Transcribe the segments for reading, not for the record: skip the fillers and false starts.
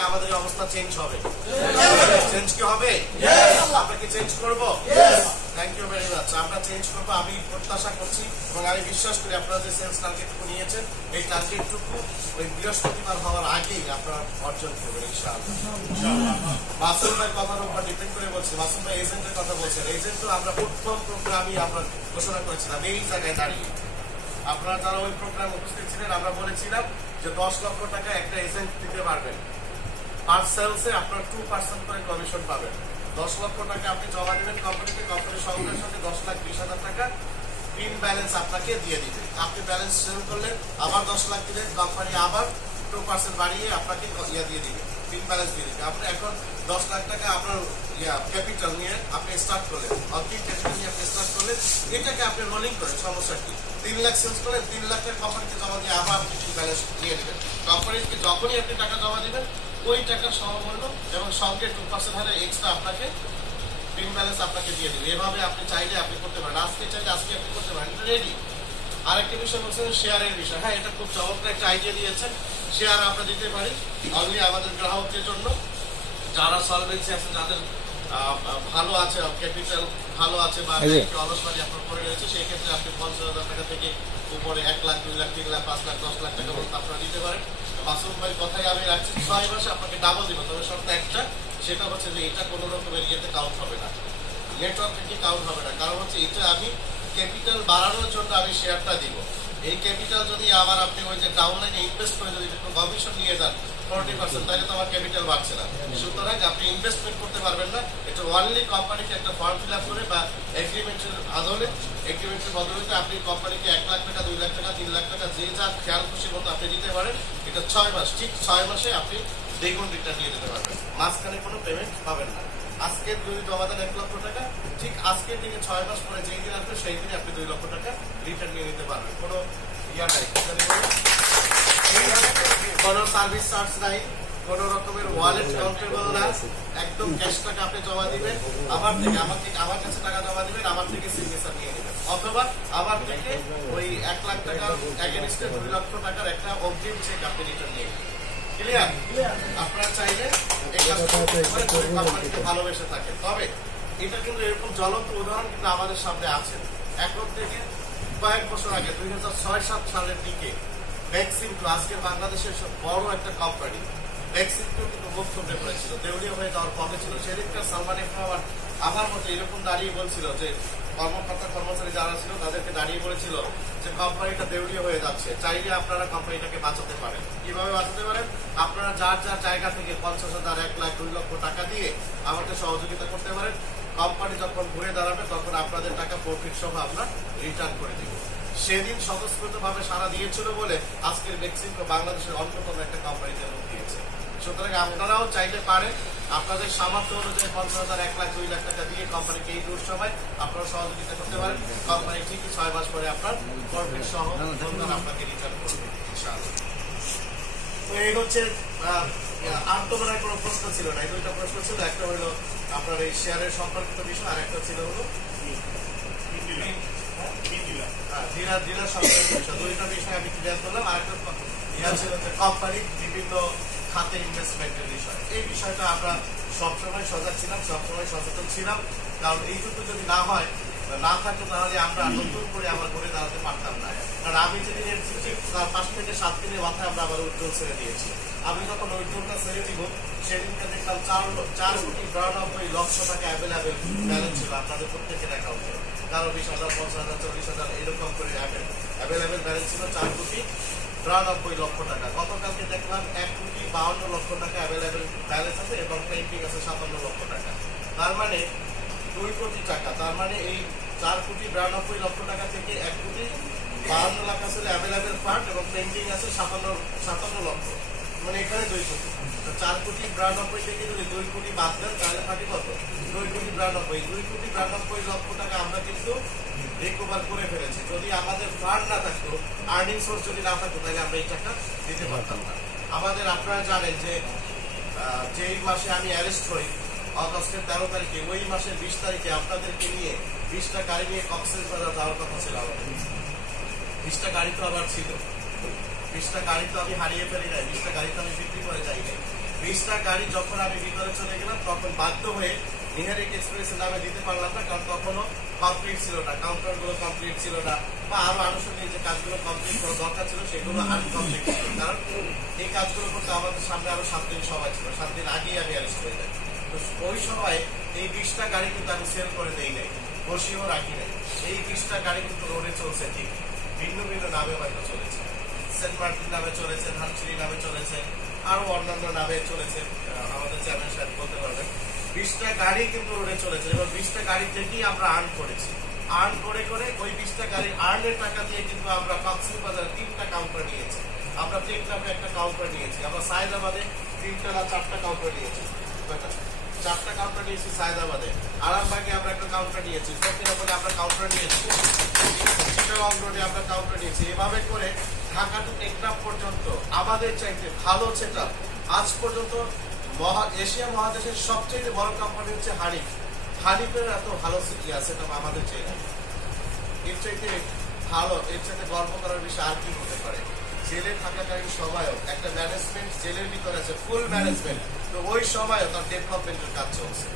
থেকে আমাদের অবস্থা চেঞ্জ হবে। চেঞ্জ কি হবে? আমরা কি চেঞ্জ করবো? Thank you very much. আমরা চেঞ্জ করবো আমি প্রত্যাশা করছি এবং আমি বিশ্বাস করি আপনারা যে সেলস টার্গেটটুকু নিয়েছেন এই টার্গেটটুকু ওই বৃহস্পতিবার হওয়ার আগেই আপনারা অর্জন করবেন ইনশাআল্লাহ। মাসুম ভাই কথার উপর ডিপেন্ড করে বলছি। মাসুম ভাই এজেন্টের কথা বলছেন। এজেন্ট তো আমরা প্রথম প্রোগ্রামই আমরা ঘোষণা করেছিলাম এই জায়গায় দাঁড়িয়ে। আপনারা যারা ওই প্রোগ্রামে উপস্থিত ছিলেন আমরা বলেছিলাম যে 10 লক্ষ টাকা একটা এজেন্ট দিতে পারবেন। পার সেলসে আপনার 2% করে কমিশন পাবেন। 10 লক্ষ টাকা আপনি জমা দিবেন কোম্পানিতে, কোম্পানির সঙ্গে সঙ্গে 10,20,000 টাকা পিন ব্যালেন্স আপনাকে দিয়ে দিবে। আপনি ব্যালেন্স সেল করলেন, আবার 10 লাখ দিলেন, কোম্পানি আবার 2% বাড়িয়ে আপনাকে দিয়ে দিবে, পিন ব্যালেন্স দিয়ে দিবে। আপনি এখন 10 লাখ টাকা আপনার ক্যাপিটাল নিয়ে আপনি স্টার্ট করলেন, অগ্রিম ক্যাপিটাল নিয়ে আপনি স্টার্ট করলেন, এটাকে আপনি রোলিং করেন, সমস্যা কি? 3 লাখ সেলস করলেন, 3 লাখ টাকা কোম্পানিকে জমা দিয়ে আবার আপনি পিন ব্যালেন্স নিয়ে নেবেন। কোম্পানিকে যখনই আপনি টাকা জমা দিবেন ওই টাকার সমমূল্য এবং সঙ্গে 2% হারে এক্সট্রা আপনাকে পিন ব্যালেন্স আপনাকে দিয়ে দিবে। এভাবে আপনি চাইলে আপনি করতে পারেন, আজকে চাইলে আজকে আপনি করতে পারেন, রেডি। আরেকটা বিষয় বলছেন শেয়ারের বিষয়। হ্যাঁ, এটা খুব চমৎকার একটা আইডিয়া দিয়েছেন। শেয়ার আমরা দিতে পারি অনলি আমাদের গ্রাহকদের জন্য, যারা সলভেন্সি আছে, যাদের ভালো আছে, ক্যাপিটাল ভালো আছে বা অলসবাজি আপনার করে রয়েছে, সেই ক্ষেত্রে আপনি 50,000 টাকা থেকে উপরে 1 লাখ, 2 লাখ, 3 লাখ, 5 লাখ, 10 লাখ টাকা পর্যন্ত আপনারা দিতে পারেন। মাসুম ভাই কথাই আমি রাখছি, 6 মাসে আপনাকে ডাবল দিব। তবে শর্ত একটা, সেটা হচ্ছে যে এটা কোনো রকমের ইয়েতে কাউন্ট হবে না, নেটওয়ার্ক থেকে কাউন্ট হবে না। কারণ হচ্ছে এটা আমি ক্যাপিটাল বাড়ানোর জন্য আমি শেয়ারটা দিব। এই ক্যাপিটাল যদি আবার আপনি ওই যে ডাউনলাইনে ইনভেস্ট করে যদি কমিশন নিয়ে যান 40%, তাহলে তো আমার ক্যাপিটাল বাড়ছে না। সুতরাং আপনি ইনভেস্টমেন্ট করতে পারবেন না। এটা ওয়ানলি কোম্পানিকে একটা ফর্ম ফিল আপ করে বা এগ্রিমেন্টের আদলে, এগ্রিমেন্টের বদলে আপনি কোম্পানিকে 1 লাখ টাকা, 2 লাখ টাকা, 3 লাখ টাকা যে যা খেয়াল খুশি মতো আপনি দিতে পারেন। এটা 6 মাস, ঠিক 6 মাসে আপনি দ্বিগুণ রিটার্ন নিয়ে যেতে পারবেন। মাঝখানে কোনো পেমেন্ট পাবেন না। আজকে যদি জমা দেন 1 লক্ষ টাকা, ঠিক আজকের থেকে 6 মাস পরে যেই দিন আসবে সেই দিনে আপনি 2 লক্ষ টাকা রিটার্ন নিয়ে নিতে পারবেন। কোনো ইয়া নাই, কোনো সার্ভিস চার্জ নাই, কোন রকমের ওয়ালেট কাউন্টেবল না, একদম ক্যাশ টাকা আপনি জমা দিবেন, আমার থেকে আমার কাছে টাকা জমা দিবেন, আমার থেকে সিগনেচার নিয়ে নেবেন, অথবা আমার থেকে ওই 1 লাখ টাকা এগেইনস্টে 2 লক্ষ টাকার একটা অগ্রিম চেক আপনি রিটার্ন নিয়ে নেবেন। ক্লিয়ার? আপনারা চাইলে কোম্পানিকে ভালোবেসে থাকেন। তবে এটা কিন্তু এরকম জ্বলন্ত উদাহরণ কিন্তু আমাদের সামনে আছে। এখন থেকে কয়েক বছর আগে 2006-07 সালের দিকে ভ্যাকসিনটো আজকের বাংলাদেশের বড় একটা কোম্পানি, ভ্যাকসিনটো কিন্তু বক্তব্যে পড়েছিল, দেউলিয়া হয়ে যাওয়ার পথে ছিল। সেদিনকার সালমান এফরান আমার মতো এরকম দাঁড়িয়ে বলছিল যে কর্মকর্তা কর্মচারী যারা ছিল তাদেরকে দাঁড়িয়ে বলেছিল যে কোম্পানিটা দেউলিয়া হয়ে যাচ্ছে, চাইলে আপনারা কোম্পানিটাকে বাঁচাতে পারেন। কিভাবে বাঁচাতে পারেন? আপনারা যার যার জায়গা থেকে 50,000, 1 লাখ, 2 লক্ষ টাকা দিয়ে আমাকে সহযোগিতা করতে পারেন। কোম্পানি যখন ঘুরে দাঁড়াবে তখন আপনাদের টাকা প্রফিট সহ আমরা রিটার্ন করে দিব। সেদিন স্বতঃস্ফূর্তভাবে সারা দিয়েছিল বলে আজকের ভ্যাকসিনটো বাংলাদেশের অন্যতম একটা কোম্পানিতে রূপ দিয়েছে। সুতরাং আপনারাও চাইলে পারেন আপনাদের সামর্থ্য অনুযায়ী 50,000, 1 লাখ, 2 লাখ টাকা দিয়ে কোম্পানিকে এই দূর সময় আপনারা সহযোগিতা করতে পারেন। কোম্পানি ঠিকই 6 মাস পরে আপনার প্রফিট সহ অনুদান আপনাকে রিটার্ন করবে ইনশাআল্লাহ। তো এই হচ্ছে আর তো মনে হয় কোনো প্রশ্ন ছিল না, এই 2টা প্রশ্ন ছিল। একটা হলো আপনার এই শেয়ারের সম্পর্কিত বিষয়, আর একটা ছিল হলো ডিলার সম্পর্কিত বিষয়। 2টা বিষয় আমি ক্লিয়ার করলাম। আর একটা ছিল যে কোম্পানির বিভিন্ন খাতে ইনভেস্টমেন্টের বিষয়। এই বিষয়টা আমরা সবসময় সজাগ ছিলাম, সবসময় সচেতন ছিলাম। কারণ এইটুকু যদি না হয়, না থাকতো, তাহলে আমরা নতুন করে আবার ঘুরে দাঁড়াতে পারতাম না। কারণ আমি যেদিন এসেছি তার 5 থেকে 7 দিনের মাথায় আমরা আবার উজ্জ্বল ছেড়ে দিয়েছি। আমি যখন উজ্জ্বলটা ছেড়ে দিব সেদিনকে দেখলাম 4,92,00,000 টাকা অ্যাভেলেবেল ব্যালেন্স ছিল আপনাদের প্রত্যেকের অ্যাকাউন্টে। 20,000, 50,000, 40,000 এরকম করে অ্যাভেলেবেল ব্যালেন্স ছিল 4,93,00,000 টাকা। গতকালকে দেখলাম 1,52,00,000 টাকা অ্যাভেলেবেল ব্যালেন্স আছে এবং পেন্ডিং আছে 57,00,000 টাকা। তার মানে 2 কোটি টাকা। তার মানে এই 4,92,00,000 টাকা থেকে 1,52,00,000 আছে অ্যাভেলেবেল ফান্ড এবং পেন্ডিং আছে 57 লক্ষ, মানে এখানে 2 কোটি। 4,92,00,000 থেকে যদি 2 কোটি বাদ দেন তাহলে থাকে কত? 2,92,00,000। 2,92,00,000 টাকা আমরা কিন্তু রিকভার করে ফেলেছি। যদি আমাদের ফান্ড না থাকতো, আর্নিং সোর্স যদি না থাকতো, তাহলে আমরা এই টাকা দিতে পারতাম না। আমাদের আপনারা জানেন যে যেই মাসে আমি অ্যারেস্ট হই অগস্টের 13 তারিখে, ওই মাসের 20 তারিখে আপনাদেরকে নিয়ে 20টা গাড়ি নিয়ে কক্সবাজার যাওয়ার কথা ছিল আমাদের। 20টা গাড়ি তো আবার ছিল, 20টা গাড়ি তো আমি হারিয়ে ফেলি নাই, 20টা গাড়ি তো আমি বিক্রি করে যাই নাই। 20টা গাড়ি যখন আমি ভিতরে চলে গেলাম তখন বাধ্য হয়ে নিহারিক এক্সপ্রেসের নামে দিতে পারলাম না, কারণ তখনও কমপ্লিট ছিল না, কাউন্টারগুলো কমপ্লিট ছিল না, বা আরো আনুষঙ্গিক যে কাজগুলো কমপ্লিট করা দরকার ছিল সেগুলো আনকমপ্লিট ছিল। কারণ এই কাজগুলো করতে আমাদের সামনে আরো 7 দিন সময় ছিল, 7 দিন আগেই আমি অ্যারেস্ট হয়ে যাই। তো ওই সময় এই 20টা গাড়ি কিন্তু আমি সেল করে দেই নাই, বসিয়েও রাখি নাই। এই 20টা গাড়ি কিন্তু রোডে চলছে, ঠিক ভিন্ন ভিন্ন নামে হয়তো চলেছে, সেন্ট মার্টিন নামে চলেছে, ধানসিঁড়ি নামে চলেছে, আরো অন্যান্য নামে চলেছে, আমাদের চেয়ারম্যান সাহেব বলতে পারবেন। 20টা গাড়ি কিন্তু রোডে চলেছে এবং 20টা গাড়ি থেকেই আমরা আর্ন করেছি। আর্ন করে করে ওই 20টা গাড়ির আর্নের টাকা দিয়ে কিন্তু আমরা কক্সবাজারে 3টা কাউন্টার নিয়েছি, আমরা টেকনাফে একটা কাউন্টার নিয়েছি, আমরা সায়েদাবাদে 3টা না 4টা কাউন্টার নিয়েছি, 4টা কাউন্টার নিয়েছি সায়েদাবাদে, আরামবাগে আমরা একটা কাউন্টার নিয়েছি, ফকিরাবাদে আমরা কাউন্টার নিয়েছি, চিটাগং রোডে আমরা কাউন্টার নিয়েছি। এভাবে করে ঢাকা টু টেকনাফ পর্যন্ত আমাদের চাইতে ভালো সেটআপ আজ পর্যন্ত এশিয়া মহাদেশের সবচেয়ে বড় কোম্পানি হচ্ছে হানিফ। হানিফের এত ভালো সেটআপ আমাদের চাই না। এর চাইতে ভালো, এর চাইতে গর্ব করার বিষয় আর কি হতে পারে? জেলে থাকাকালীন সময়ও একটা ম্যানেজমেন্ট জেলের ভিতরে আছে, ফুল ম্যানেজমেন্ট, তো ওই সময়ও তার ডেভেলপমেন্টের কাজ চলছে।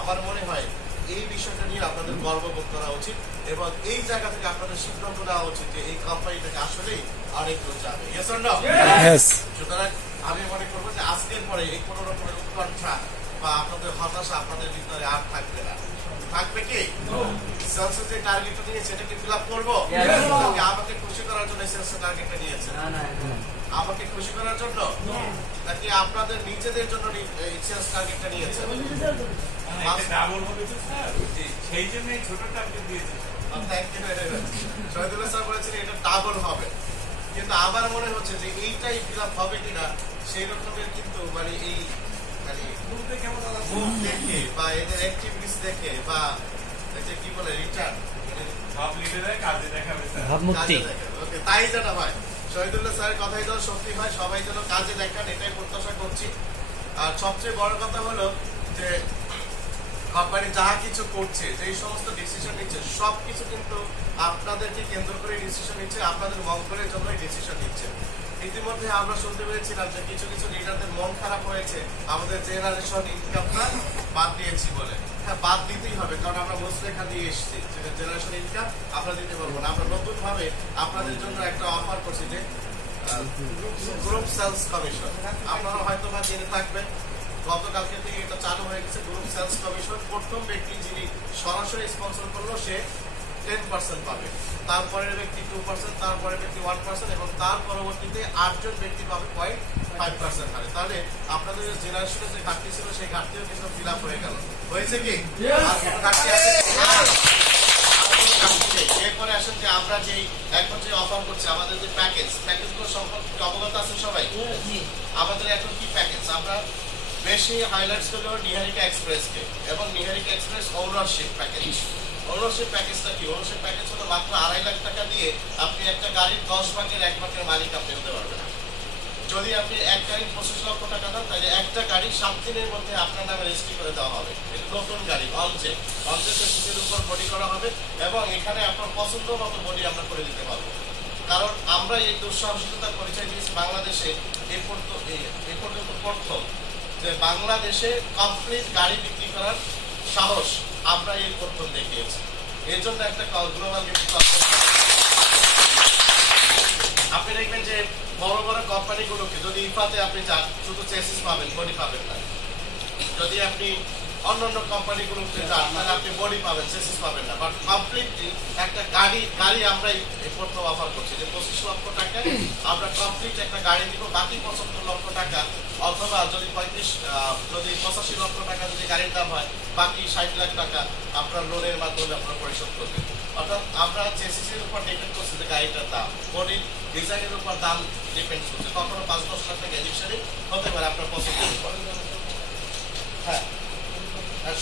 আমার মনে হয় এই বিষয়টা নিয়ে আপনাদের গর্ববোধ করা উচিত এবং এই জায়গা থেকে আপনাদের সিদ্ধান্ত নেওয়া উচিত যে এই কোম্পানিটাকে আসলেই অনেক দূর যাবে। সুতরাং আমি মনে করবো যে আজকের পরে এই কোন রকমের উৎকণ্ঠা বা আপনাদের হতাশা আপনাদের ভিতরে আর থাকবে না। থাকবে কি? সেলসের যে টার্গেটটা নিয়েছে এটা কি ফিল আপ করবো? আমাকে খুশি করার জন্য সেলসের টার্গেটটা নিয়েছে, আমাকে খুশি করার জন্য নাকি আপনাদের নিজেদের জন্য এই সেলস টার্গেটটা নিয়েছে? সেই জন্য ছোট টার্গেট দিয়েছে। শহীদুল্লাহ স্যার বলেছেন এটা ডাবল হবে, কিন্তু আমার মনে হচ্ছে যে এইটাই ফিল আপ হবে কিনা সেই রকমের কিন্তু মানে এই মানে মুভ দেখে বা এদের অ্যাক্টিভিটিস দেখে বা যে কি বলে রিটার্ন সব লিডাররা কাজে দেখাবে স্যার, ভাবমূর্তি। ওকে, তাই যেন হয়। শহীদুল্লাহ স্যারের কথাই যেন সত্যি হয়, সবাই যেন কাজে দেখান, এটাই প্রত্যাশা করছি। আর সবচেয়ে বড় কথা হলো যে কোম্পানি যাহা কিছু করছে, যে সমস্ত ডিসিশন নিচ্ছে সবকিছু কিন্তু আপনাদেরকে কেন্দ্র করে ডিসিশন নিচ্ছে, আপনাদের মঙ্গলের জন্যই ডিসিশন নিচ্ছে। ইতিমধ্যে আমরা শুনতে পেরেছিলাম যে কিছু কিছু লিডারদের মন খারাপ হয়েছে আমাদের জেনারেশন ইনকামটা বাদ দিয়েছি বলে। হ্যাঁ, বাদ দিতেই হবে, কারণ আমরা মুসলেখা দিয়ে এসেছি, জেনারেশন ইনকাম আমরা দিতে পারবো না। আমরা নতুন ভাবে আপনাদের জন্য একটা অফার করছি যে গ্রুপ সেলস কমিশন। আপনারা হয়তো বা জেনে থাকবেন গতকালকে থেকে এটা চালু হয়ে গেছে। গ্রুপ সেলস কমিশন প্রথম ব্যক্তি যিনি সরাসরি স্পন্সর করলো সে 10% পাবে, তারপরের ব্যক্তি 2%, তারপরের ব্যক্তি 1% এবং তার পরবর্তীতে 8 জন ব্যক্তি পাবে 0.5% হারে। তাহলে আপনাদের জেনারেশনের যে ঘাটতি ছিল সেই ঘাটতিও কিন্তু ফিল আপ হয়ে গেল। হয়েছে কি? আর কোনো ঘাটতি আছে? এরপরে আসেন যে আমরা যে এখন যে অফার করছি আমাদের যে প্যাকেজগুলো সম্পর্কে অবগত আছেন সবাই? আমাদের এখন কি প্যাকেজ? আমরা বেশি হাইলাইটস করলো নিহারিকা এক্সপ্রেসকে এবং নিহারিকা এক্সপ্রেস ওনারশিপ প্যাকেজ। ওনারশিপ প্যাকেজটা কি? ওনারশিপ প্যাকেজ হলো মাত্র 2.5 লাখ টাকা দিয়ে আপনি একটা গাড়ির 10 ভাগের 1 ভাগের মালিক আপনি হতে পারবেন। যদি আপনি এক গাড়ির 25 লক্ষ টাকা দেন তাহলে একটা গাড়ি 7 দিনের মধ্যে আপনার নামে রেজিস্ট্রি করে দেওয়া হবে। নতুন গাড়ি অলজেট সিসির উপর বডি করা হবে এবং এখানে আপনার পছন্দ মতো বডি আমরা করে দিতে পারবো। কারণ আমরা এই দুঃসাহসিকতার পরিচয় দিয়েছি বাংলাদেশে এই পর্যন্ত প্রথম যে বাংলাদেশে কমপ্লিট গাড়ি বিক্রি করার সাহস আমরা এই প্রথম দেখিয়েছি। এর জন্য একটা গ্লোবাল আপনি দেখবেন যে বড় বড় কোম্পানিগুলোকে যদি ইফাতে আপনি যান শুধু চেসিস পাবেন, বডি পাবেন না। যদি আপনি অন্যান্য কোম্পানিগুলোতে যান তাহলে আপনি বডি পাবেন, চেসিস পাবেন না। বাট কমপ্লিটলি একটা গাড়ি আমরা প্রথম অফার করছি যে 25 লক্ষ টাকায় আমরা কমপ্লিট একটা গাড়ি দিব, বাকি 75 লক্ষ টাকা অথবা যদি 85 লক্ষ টাকা যদি গাড়ির দাম হয় বাকি 60 লাখ টাকা আপনার লোনের মাধ্যমে আপনারা পরিশোধ করবেন। অর্থাৎ আমরা চেসিসের উপর ডিপেন্ড করছি যে গাড়িটার দাম, বডির ডিজাইনের উপর দাম ডিপেন্ড করছে। কখনো 5-10 লাখ টাকা এডিশনালি হতে পারে আপনার পছন্দের উপর। হ্যাঁ,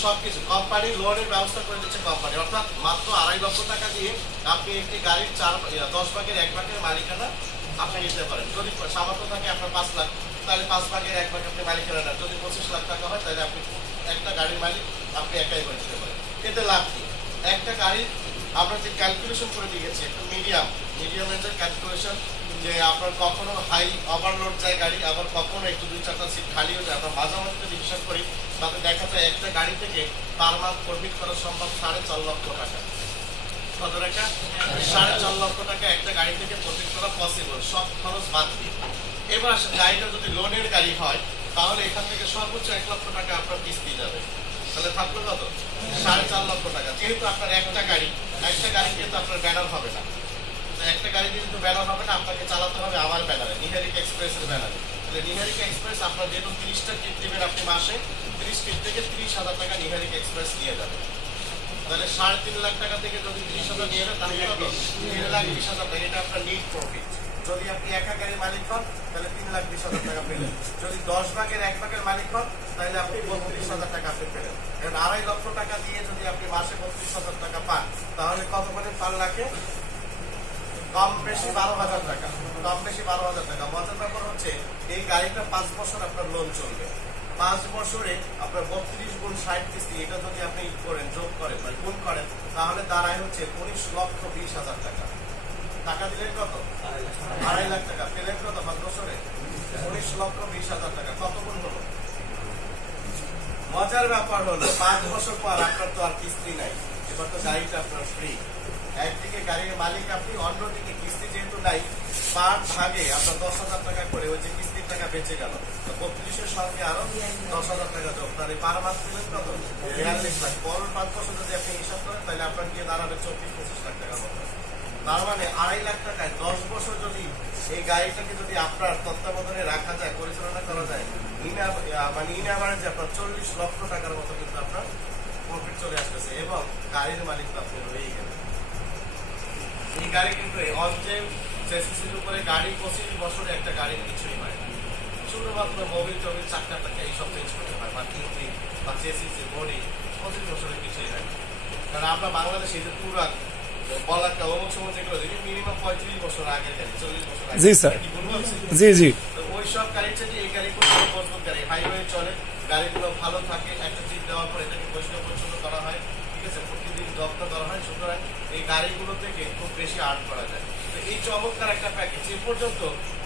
সবকিছু কোম্পানি লোনের ব্যবস্থা করে দিচ্ছে কোম্পানি। অর্থাৎ মাত্র 2.5 লক্ষ টাকা দিয়ে আপনি একটি গাড়ির 10 ভাগের 1 ভাগের মালিকানা আপনি নিতে পারেন। যদি সামর্থ্য থাকে আপনার 5 লাখ তাহলে 5 ভাগের 1 ভাগ আপনি মালিকানা নেন। যদি 25 লাখ টাকা হয় তাহলে আপনি একটা গাড়ির মালিক আপনি একাই করে দিতে পারেন। এতে লাভ কি? একটা গাড়ির আমরা যে ক্যালকুলেশন করে দিয়েছি একটা মিডিয়ামের যে ক্যালকুলেশন যে আপনার কখনো হাই ওভারলোড যায় গাড়ি, আবার কখনো একটু 2-4টা সিট খালিও যায়। আমরা মাঝামাঝি যদি হিসাব করি তাতে দেখা যায় একটা গাড়ি থেকে পার মান্থ প্রফিট করা সম্ভব 4.5 লক্ষ টাকা। কত টাকা? 4.5 লক্ষ টাকা একটা গাড়ি থেকে প্রফিট করা পসিবল, সব খরচ বাদ দিয়ে। এবার গাড়িটা যদি লোনের গাড়ি হয় তাহলে এখান থেকে সর্বোচ্চ 1 লক্ষ টাকা আপনার কিস্তি যাবে। তাহলে থাকলো কত? 4.5 লক্ষ টাকা। যেহেতু আপনার একটা গাড়ি কিন্তু আপনার ব্যানার হবে না, একটা গাড়ি কিন্তু ব্যানার হবে না, আপনাকে চালাতে হবে আমার ব্যানারে, নিহারিকা এক্সপ্রেসের ব্যানারে। তাহলে নিহারিকা এক্সপ্রেস আপনার যেহেতু 30টা ট্রিপ দেবেন আপনি মাসে, 30 ট্রিপ থেকে 30,000 টাকা নিহারিকা এক্সপ্রেস নিয়ে যাবে। তাহলে 3.5 লাখ টাকা থেকে যদি 30,000 নিয়ে যান তাহলে কত? 3,20,000 টাকা। এটা আপনার নিট প্রফিট। যদি আপনি একা গাড়ির মালিক হন তাহলে 3,20,000 টাকা পেলেন। যদি 10 ভাগের 1 ভাগের মালিক হন তাহলে আপনি 32,000 টাকা আপনি পেলেন। এখন 2.5 লক্ষ টাকা দিয়ে যদি আপনি মাসে 32,000 টাকা পান তাহলে কত পারেন? 5 লাখে কম বেশি 12,000 টাকা। কম বেশি 12,000 টাকা। মজার ব্যাপার হচ্ছে এই গাড়িটা 5 বছর আপনার লোন চলবে। 5 বছরে আপনার 32 গুণ 60 কিস্তি, এটা যদি আপনি করেন, যোগ করেন মানে গুণ করেন, তাহলে দাঁড়ায় হচ্ছে 19,20,000 টাকা। টাকা দিলেন কত? 2.5 লাখ টাকা। পেলেন কত 5 বছরে? 19,20,000 টাকা। কত গুণ হলো? মজার ব্যাপার হলো 5 বছর পর আপনার তো আর কিস্তি নাই, এবার তো গাড়িটা আপনার ফ্রি। একদিকে গাড়ির মালিক আপনি, অন্যদিকে কিস্তি যেহেতু নাই, পার ভাগে আপনার 10,000 টাকা করে ওই যে কিস্তির টাকা বেঁচে গেল। 32-এর সঙ্গে আরো 10,000 টাকা যোগ, তাহলে পার মাস পেলেন কত? 42 লাখ। পরের 5 বছর যদি আপনি হিসাব করেন তাহলে আপনার গিয়ে দাঁড়াবে 24-25 লাখ টাকার মতো। তার মানে 2.5 লাখ টাকায় 10 বছর যদি এই গাড়িটাকে যদি আপনার তত্ত্বাবধানে রাখা যায়, পরিচালনা করা যায়, মানে ইন অ্যাভারেজে আপনার 40 লক্ষ টাকার মতো কিন্তু আপনার প্রফিট চলে আসতেছে এবং গাড়ির মালিক তো আপনি রয়েই গেলেন। এই গাড়ি কিন্তু অনজেম চেসিসের উপরে গাড়ি 25 বছরে একটা গাড়ির কিছুই হয় না। শুধুমাত্র মোবিল টোবিল চাকা টাকা এইসব চেঞ্জ করতে হয়, বা টিউবি বা চেসিস বডি 25 বছরে কিছুই হয় না। কারণ আমরা বাংলাদেশে যে পুরান বলাকা অমুক সময় যেগুলো দেখি মিনিমাম 35 বছর আগের গাড়ি, 40 বছর আগে। জি স্যার, জি জি। ওই সব গাড়ির চেয়ে এই গাড়ি খুব মজবুত গাড়ি, হাইওয়ে চলে, গাড়িগুলো ভালো থাকে। একটা চিপ দেওয়ার পর এটাকে পরিষ্কার পরিচ্ছন্ন করা হয়, ঠিক আছে, প্রতিদিন যত্ন করা হয়। সুতরাং এই গাড়িগুলো থেকে খুব বেশি আর্ন করা যায়। তো এই চমৎকার একটা প্যাকেজ এ পর্যন্ত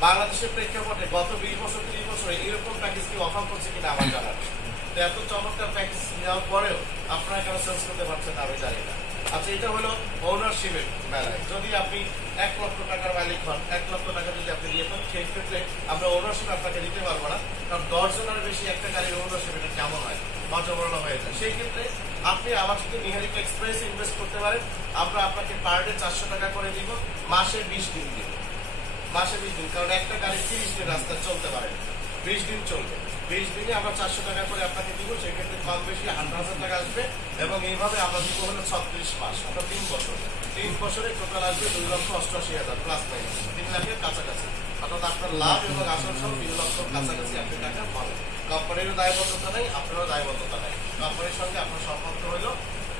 বাংলাদেশের প্রেক্ষাপটে গত 20 বছর 30 বছরে এরকম প্যাকেজ কি অফার করছে কিনা আমার জানা নেই। তো এত চমৎকার প্যাকেজ নেওয়ার পরেও আপনারা কেন সেলস করতে পারছেন আমি জানি না। আচ্ছা, এটা হলো ওনারশিপের বেলায়। যদি আপনি 1 লক্ষ টাকার মালিক হন, 1 লক্ষ টাকা যদি আপনি দিয়ে পান, সেই ক্ষেত্রে আমরা ওনারশিপ আপনাকে দিতে পারবো না। কারণ 10 জনের বেশি একটা গাড়ির ওনারশিপ এটা কেমন হয়, অজবরণ হয়ে যায়। সেই ক্ষেত্রে আপনি আমার সাথে নিহারিকা এক্সপ্রেস ইনভেস্ট করতে পারেন। আমরা আপনাকে পার ডে 400 টাকা করে দিব, মাসে 20 দিন দিব। মাসে 20 দিন, কারণ একটা গাড়ি 30 দিন রাস্তা চলতে পারে, 20 দিন চলবে। 20 দিনে আমরা 400 টাকা করে আপনাকে দিব। সেক্ষেত্রে কম বেশি 18,000 টাকা আসবে এবং এইভাবে আমরা দিব হলো 36 মাস, অর্থাৎ 3 বছর। 3 বছরে টোটাল আসবে 2,88,000 প্লাস মাইনাস 3 লাখের কাছাকাছি। অর্থাৎ আপনার লাভ এবং আসল সহ 3 লক্ষ কাছাকাছি আপনি টাকা পাবেন। কোম্পানিরও দায়বদ্ধতা নেই, আপনারও দায়বদ্ধতা নেই। কোম্পানির সঙ্গে আপনার সম্পর্ক হলো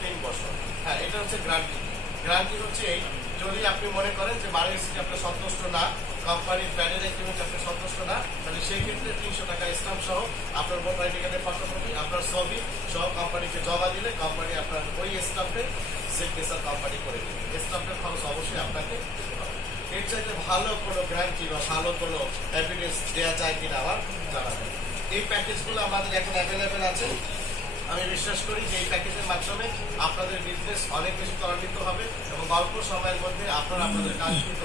3 বছর। হ্যাঁ, এটা হচ্ছে গ্যারান্টি। গ্যারান্টি হচ্ছে এই, যদি আপনি মনে করেন যে বাড়ির সিটে আপনি সন্তুষ্ট না, কোম্পানির ব্যানের এগ্রিমেন্ট আপনি সন্তুষ্ট না, তাহলে সেই ক্ষেত্রে 300 টাকা স্ট্যাম্প সহ আপনার ভোটার আইডি কার্ডের ফটোকপি, আপনার ছবি সহ কোম্পানিকে জমা দিলে কোম্পানি আপনার ওই স্ট্যাম্পে সিগনেচার কোম্পানি করে দিবে। স্ট্যাম্পের খরচ অবশ্যই আপনাকে দিতে হবে। এর চাইতে ভালো কোনো গ্যারান্টি বা ভালো কোনো এভিডেন্স দেওয়া যায় কিনা আমার জানা নেই। এই প্যাকেজগুলো আমাদের এখন অ্যাভেলেবেল আছে। আমি বিশ্বাস করি যে এই প্যাকেজের মাধ্যমে আপনাদের বিজনেস অনেক বেশি ত্বরান্বিত হবে এবং অল্প সময়ের মধ্যে আপনারা আপনাদের কাঙ্ক্ষিত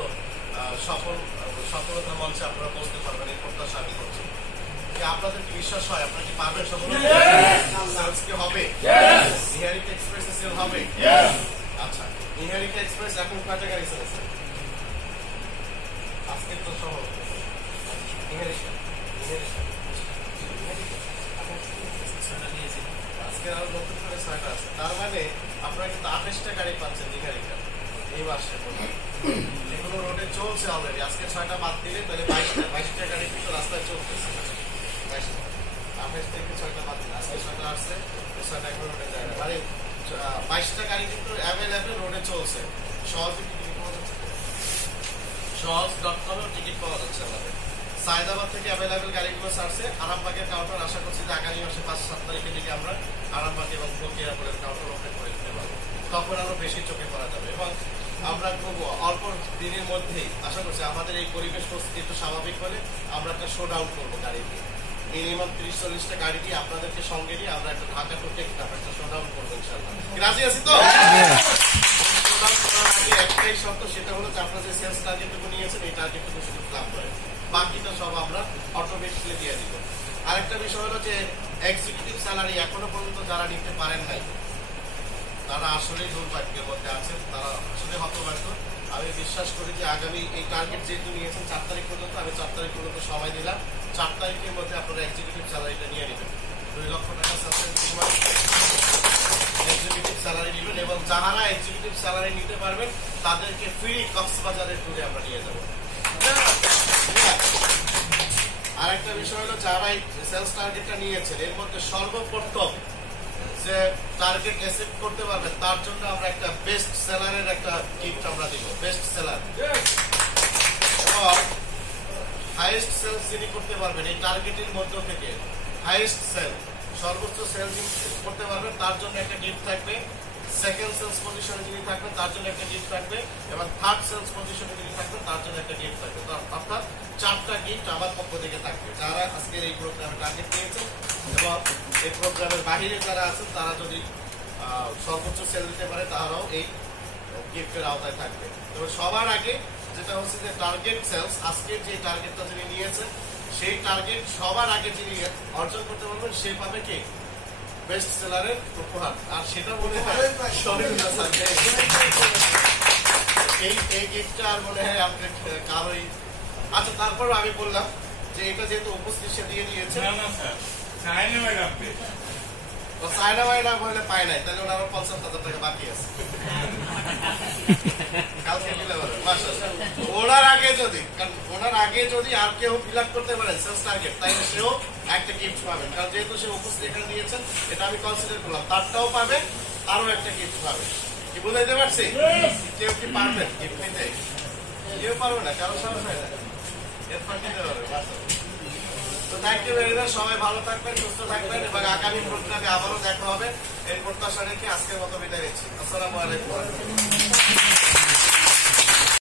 সফলতার মঞ্চে আপনারা পৌঁছতে পারবেন। এই প্রত্যাশা আমি করছি। আপনাদের কি বিশ্বাস হয়? আপনার কি পারবেন? সফলতা হবে? নিহারিকা এক্সপ্রেসে সেল হবে? আচ্ছা, নিহারিকা এক্সপ্রেস এখন কয়টা গাড়ি চলেছে আজকে? তো সহ নিহারিকা আজকে আরো নতুন করে 6টা আছে। তার মানে আপনারা কিন্তু 28টা গাড়ি পাচ্ছেন নিহারিকা এই মাসে। এগুলো রোডে চলছে অলরেডি। আজকে 6টা বাদ দিলে তাহলে 22টা গাড়ি কিন্তু রাস্তায় চলতেছে। 28 থেকে 6টা বাদ দিলে আজকে 6টা আসছে, 6টা এখন রোডে যায় না। মানে 22টা গাড়ি কিন্তু অ্যাভেলেবেল রোডে চলছে। সহজে টিকিট পাওয়া যাচ্ছে, সহজ.com টিকিট পাওয়া যাচ্ছে আমাদের। সায়দাবাদ থেকে অ্যাভেলেবেল গাড়িগুলো ছাড়ছে। আরামবাগের কাউন্টার আশা করছি যে আগামী মাসে 5-7 তারিখের দিকে আমরা আরামবাগ এবং বকিয়াপুরের কাউন্টার ওপেন করে দিতে পারবো। তখন আরো বেশি চোখে পড়া যাবে এবং আমরা খুব অল্প দিনের মধ্যেই আশা করছি আমাদের এই পরিবেশ পরিস্থিতি একটু স্বাভাবিক হলে আমরা একটা শো ডাউন করবো গাড়ি দিয়ে। মিনিমাম 30-40টা গাড়ি দিয়ে আপনাদেরকে সঙ্গে নিয়ে আমরা একটা ঢাকা টু টেকনাফ একটা শো ডাউন করবো ইনশাআল্লাহ। রাজি আছি তো? শো ডাউন করার আগে একটাই শর্ত, সেটা হলো যে আপনারা যে সেলস টার্গেটটুকু নিয়েছেন এই টার্গেটটুকু শুধু ক্লাব করেন, বাকিটা সব আমরা অটোমেটিকলি দিয়ে দিব। আরেকটা বিষয় হলো যে এক্সিকিউটিভ স্যালারি এখনো পর্যন্ত যারা নিতে পারেন নাই তারা আসলে দুর্ভাগ্যের মধ্যে আছেন, তারা আসলে হতভাগ্য। আমি বিশ্বাস করি যে আগামী এই টার্গেট যেহেতু নিয়েছেন 4 তারিখ পর্যন্ত, আমি 4 তারিখ পর্যন্ত সময় দিলাম। 4 তারিখের মধ্যে আপনারা এক্সিকিউটিভ স্যালারিটা নিয়ে নেবেন। 2 লক্ষ টাকা এক্সিকিউটিভ স্যালারি নেবেন, এবং যারা এক্সিকিউটিভ স্যালারি নিতে পারবেন তাদেরকে ফ্রি কক্সবাজারের ট্যুরে আমরা নিয়ে যাবো। আরেকটা বিষয় হলো যারা এই সেলস টার্গেটটা নিয়েছেন এর মধ্যে সর্বপ্রথম যে টার্গেট অ্যাচিভ করতে পারবেন তার জন্য আমরা একটা বেস্ট সেলারের একটা গিফট আমরা দিব। বেস্ট সেলার এবং হাইয়েস্ট সেলস যিনি করতে পারবেন এই টার্গেটের মধ্য থেকে, হাইয়েস্ট সেল সর্বোচ্চ সেল যিনি করতে পারবেন তার জন্য একটা গিফট থাকবে। সেকেন্ড সেলস পজিশনে যিনি থাকবেন তার জন্য একটা গিফট থাকবে, এবং থার্ড সেলস পজিশনে যিনি থাকবেন তার জন্য একটা গিফট থাকবে। অর্থাৎ 4টা গিফট আমার পক্ষ থেকে থাকবে। যারা আজকের এই প্রোগ্রামে টার্গেট নিয়েছেন এবং এই প্রোগ্রামের বাহিরে যারা আছেন তারা যদি সর্বোচ্চ সেল দিতে পারে তারাও এই গিফটের আওতায় থাকবে। তবে সবার আগে যেটা হচ্ছে যে টার্গেট সেলস, আজকের যে টার্গেটটা যিনি নিয়েছেন সেই টার্গেট সবার আগে যিনি অর্জন করতে পারবেন সে পাবে কি বেস্ট সেলারের উপহার। আর সেটা মনে হয় এই গিফটটা আর মনে হয় আপনার কারোই। আচ্ছা, তারপর আমি বললাম যে এটা যেহেতু উপস্থিত সে দিয়ে দিয়েছে, চায়না ম্যাডাম চায়না ম্যাডাম হলে পায় নাই, তাহলে ওনার 50,000 টাকা বাকি আছে। কালকে দিলে পারে ওনার আগে যদি আর কেউ ফিল আপ করতে পারেন সেলস টার্গেট, তাহলে সেও একটা গিফট পাবেন। কারণ যেহেতু সে উপস্থিত এখানে দিয়েছেন এটা আমি কনসিডার করলাম, তারটাও পাবে, আরো একটা গিফট পাবে। কি বুঝাইতে পারছি? কেউ কি পারবেন গিফট নিতে? কেউ পারবে না, কারো সাহস হয় না। এরপর নিতে পারবে। তো থ্যাংক ইউ ভেরি মাচ। সবাই ভালো থাকবেন, সুস্থ থাকবেন, এবং আগামী প্রোগ্রামে আবারও দেখা হবে এই প্রত্যাশা রেখে আজকের মতো বিদায় নিচ্ছি। আসসালামু আলাইকুম।